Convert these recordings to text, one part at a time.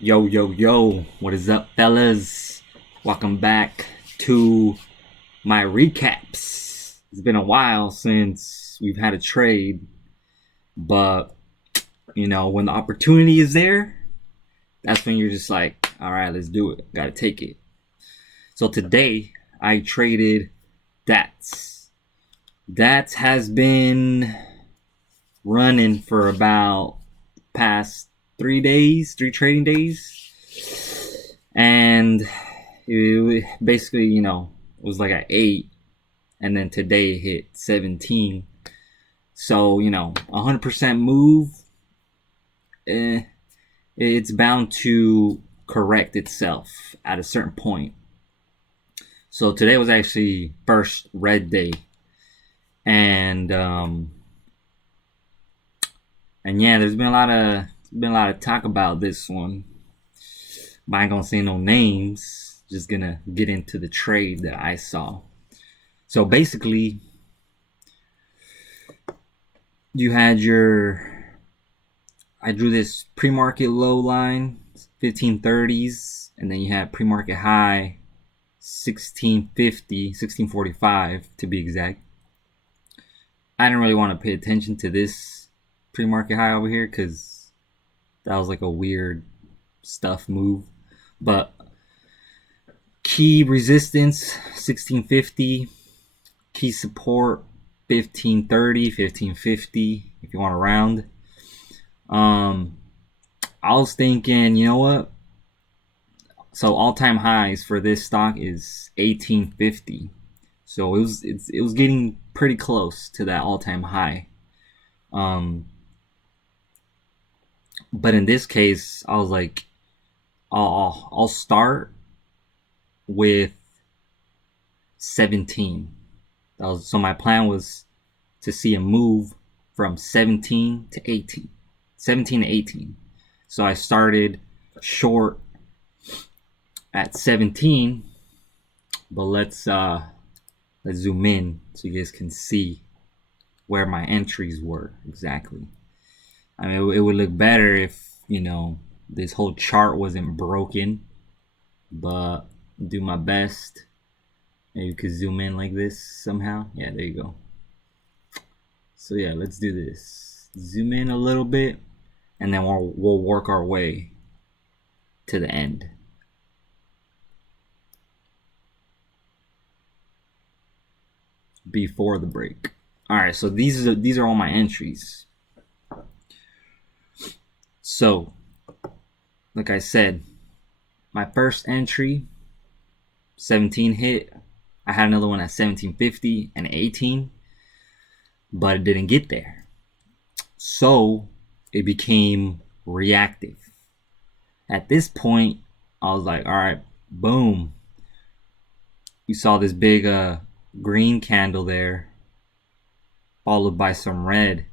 Yo, yo, yo, what is up, fellas? Welcome back to my recaps. It's been a while since we've had a trade, but when the opportunity is there, that's when you're just like, all right, let's do it. Gotta take it. So today, I traded Dats. Dats has been running for about past 3 days, 3 trading days, and it basically, was like at 8, and then today hit 17. So 100% move. It's bound to correct itself at a certain point. So today was actually first red day, and yeah, there's been a lot of talk about this one. But I ain't gonna say no names. Just gonna get into the trade that I saw. So basically, you had I drew this pre-market low line, 1530s, and then you had pre-market high, 1650, 1645 to be exact. I didn't really want to pay attention to this pre-market high over here because that was like a weird stuff move. But key resistance 1650, key support 1530, 1550 if you want to round. I was thinking, you know what? So all-time highs for this stock is 1850. So it was getting pretty close to that all-time high. But in this case, I was like, I'll start with 17. So my plan was to see a move from 17 to 18. 17 to 18. So I started short at 17, but let's zoom in so you guys can see where my entries were exactly. I mean, it would look better if this whole chart wasn't broken, but do my best. Maybe you could zoom in like this somehow. Yeah, there you go. So yeah, let's do this. Zoom in a little bit, and then we'll work our way to the end. Before the break. All right, so these are all my entries. So, like I said, my first entry 17 hit. I had another one at 1750 and 18, but it didn't get there. So, it became reactive. At this point, I was like, all right, boom. You saw this big green candle there, followed by some red.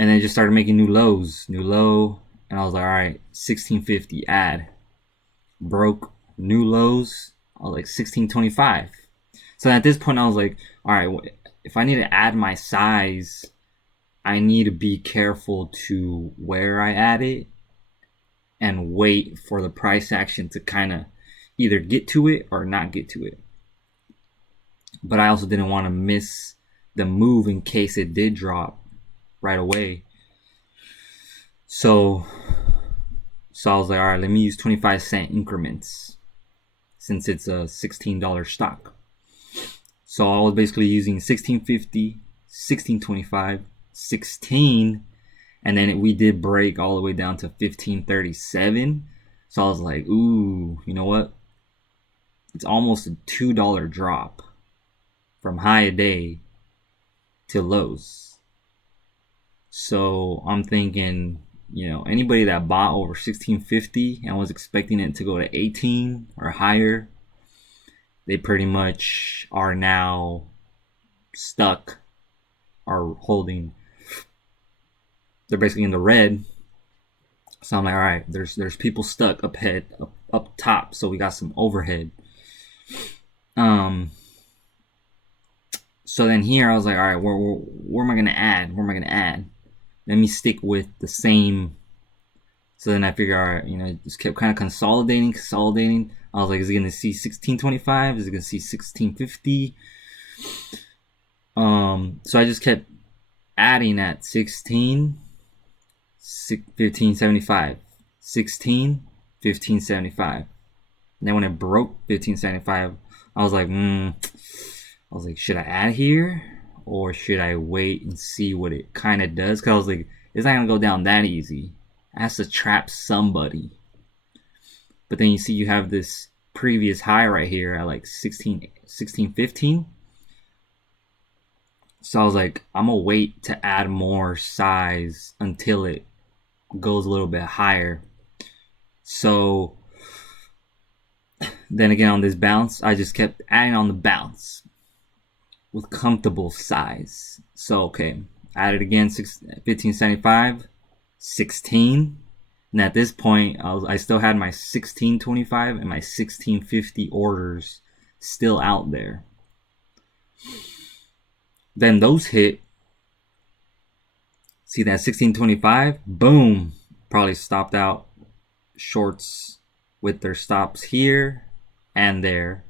And then it just started making new lows, new low. And I was like, all right, 1650, add. Broke new lows. I was like 1625. So at this point, I was like, all right, if I need to add my size, I need to be careful to where I add it and wait for the price action to kind of either get to it or not get to it. But I also didn't want to miss the move in case it did drop right away. So I was like, all right, let me use 25-cent increments since it's a $16 stock. So I was basically using 1650, 1625, 16, and then we did break all the way down to 1537. So I was like, ooh, you know what? It's almost a $2 drop from high a day to lows. So I'm thinking, anybody that bought over 1650 and was expecting it to go to 18 or higher, they pretty much are now stuck or holding. They're basically in the red. So I'm like, all right, there's people stuck up top, so we got some overhead. So then here I was like, all right, where am I gonna add? Where am I gonna add? Let me stick with the same So then I figured, all right, it just kept kind of consolidating. I was like, is it gonna see 1625? Is it gonna see 1650? So I just kept adding at 16, 1575, 16, 1575. And then when it broke 1575, I was like, should I add here or should I wait and see what it kind of does? Because I was like, it's not gonna go down that easy. It has to trap somebody. But then you see you have this previous high right here at like 1615. So I was like, I'm gonna wait to add more size until it goes a little bit higher. So then again, on this bounce, I just kept adding on the bounce with comfortable size. So okay, added again 1575, 16. And at this point, I still had my 1625 and my 1650 orders still out there. Then those hit. See that 1625? Boom. Probably stopped out shorts with their stops here and there.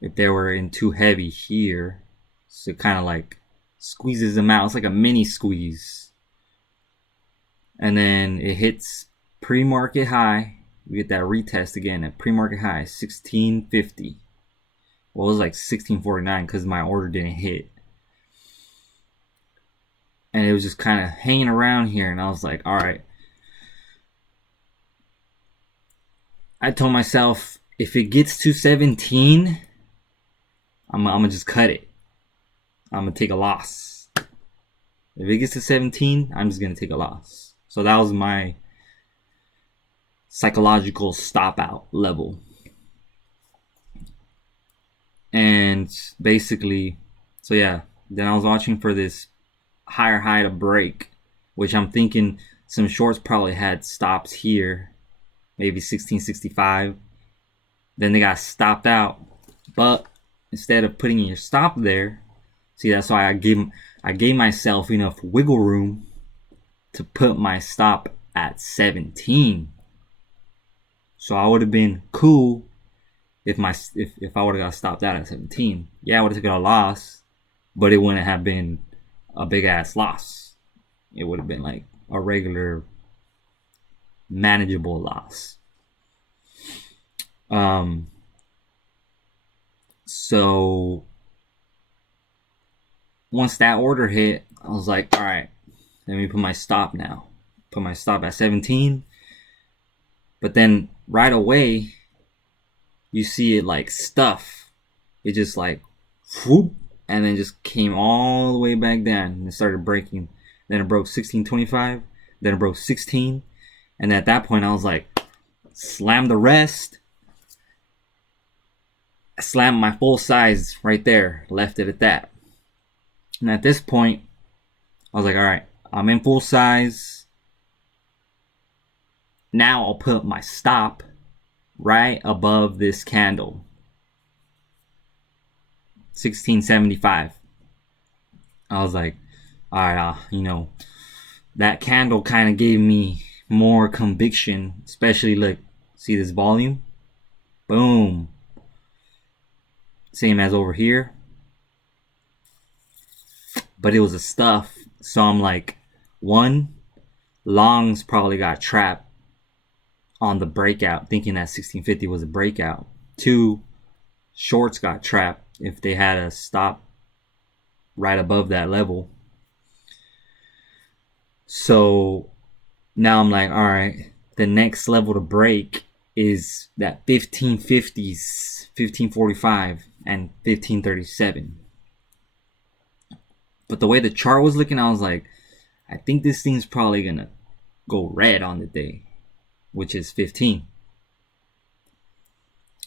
If they were in too heavy here. So it kind of like squeezes them out. It's like a mini squeeze. And then it hits pre-market high. We get that retest again at pre-market high, 1650. Well, it was like 1649 because my order didn't hit. And it was just kind of hanging around here. And I was like, all right. I told myself, if it gets to 17, I'm going to just cut it. I'm going to take a loss. If it gets to 17, I'm just going to take a loss. So that was my psychological stop out level. And basically, so yeah, then I was watching for this higher high to break, which I'm thinking some shorts probably had stops here, maybe 1665. Then they got stopped out. But instead of putting your stop there, see, that's why I gave myself enough wiggle room to put my stop at 17. So I would have been cool if I would have got stopped out at 17. Yeah, I would have taken a loss, but it wouldn't have been a big ass loss. It would have been like a regular manageable loss. So once that order hit, I was like, all right, let me put my stop now. Put my stop at 17. But then right away, you see it like stuff. It just like whoop, and then just came all the way back down and it started breaking. Then it broke 1625. Then it broke 16. And at that point, I was like, slam the rest. I slammed my full size right there. Left it at that. And at this point, I was like, all right, I'm in full size. Now I'll put my stop right above this candle. 1675. I was like, all right, that candle kind of gave me more conviction, especially look, see this volume? Boom. Same as over here. But it was a stuff. So I'm like, one, longs probably got trapped on the breakout, thinking that 1650 was a breakout. Two, shorts got trapped if they had a stop right above that level. So now I'm like, all right, the next level to break is that 1550s, 1545 and 1537. But the way the chart was looking, I was like, I think this thing's probably gonna go red on the day, which is 15.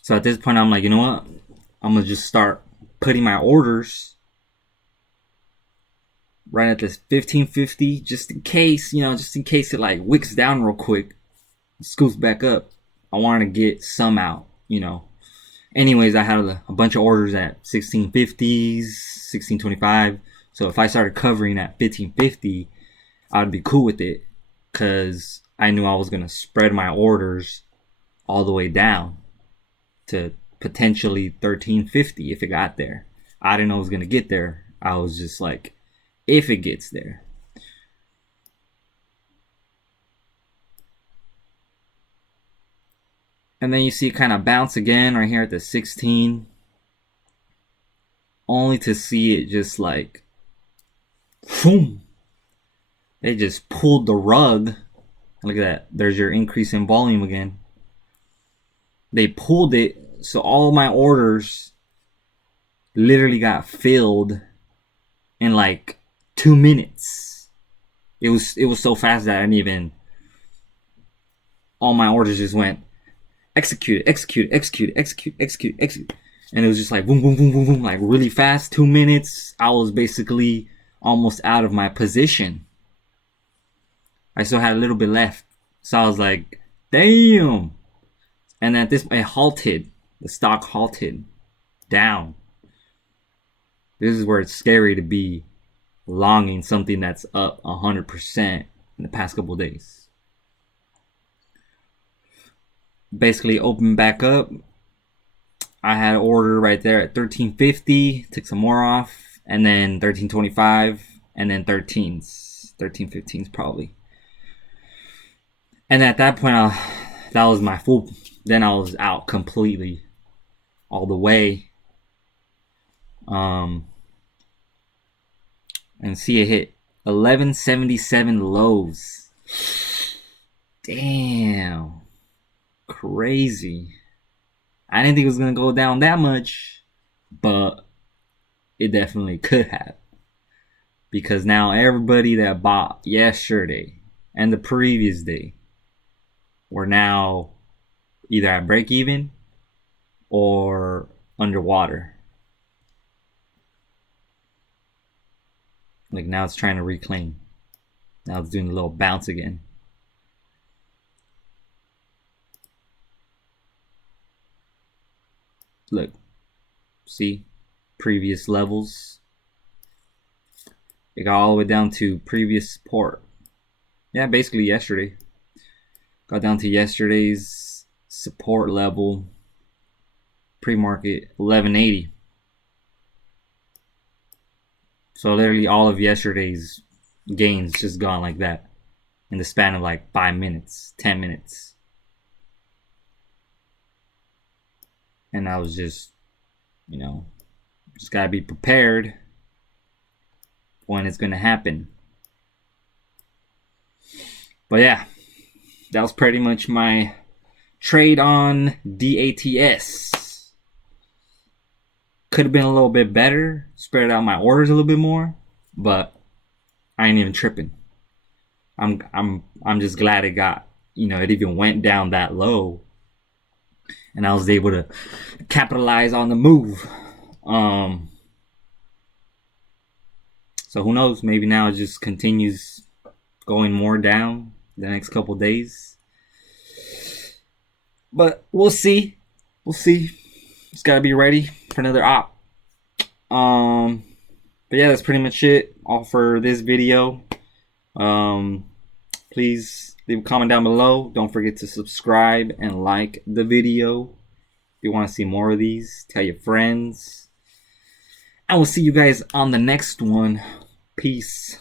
So at this point, I'm like, you know what? I'm gonna just start putting my orders right at this 1550, just in case, just in case it like wicks down real quick, scoops back up. I wanted to get some out, Anyways, I had a bunch of orders at 1650s, 1625. So if I started covering at 1550, I'd be cool with it, because I knew I was going to spread my orders all the way down to potentially 1350 if it got there. I didn't know it was going to get there. I was just like, if it gets there. And then you see it kind of bounce again right here at the 16. Only to see it just like, boom. They just pulled the rug. Look at that. There's your increase in volume again. They pulled it. So all my orders literally got filled in like 2 minutes. It was so fast that I didn't even, all my orders just went execute, execute, execute, execute, execute, execute. And it was just like boom, boom, boom, boom, boom, like really fast. 2 minutes. I was basically almost out of my position. I still had a little bit left. So I was like, damn. And at this, it halted. The stock halted down. This is where it's scary to be longing something that's up 100% in the past couple of days. Basically opened back up. I had an order right there at 1350. Took some more off. And then 1325. And then 13s. 1315s probably. And at that point, that was my full. Then I was out completely. All the way. And see it hit 1177 lows. Damn. Crazy. I didn't think it was going to go down that much, but it definitely could have. Because now everybody that bought yesterday and the previous day were now either at break even or underwater. Like now it's trying to reclaim. Now it's doing a little bounce again. Look, see, previous levels. It got all the way down to previous support. Yeah, basically yesterday. Got down to yesterday's support level. Pre-market 1180. So literally all of yesterday's gains just gone like that in the span of like 5 minutes, 10 minutes. And I was just, just gotta be prepared when it's gonna happen. But yeah, that was pretty much my trade on DATS. Could have been a little bit better, spread out my orders a little bit more, but I ain't even tripping. I'm just glad it got, it even went down that low. And I was able to capitalize on the move. So who knows? Maybe now it just continues going more down the next couple days. But we'll see. We'll see. Just gotta be ready for another op. But yeah, that's pretty much it. All for this video. Please leave a comment down below. Don't forget to subscribe and like the video. If you want to see more of these, tell your friends. And we'll see you guys on the next one. Peace.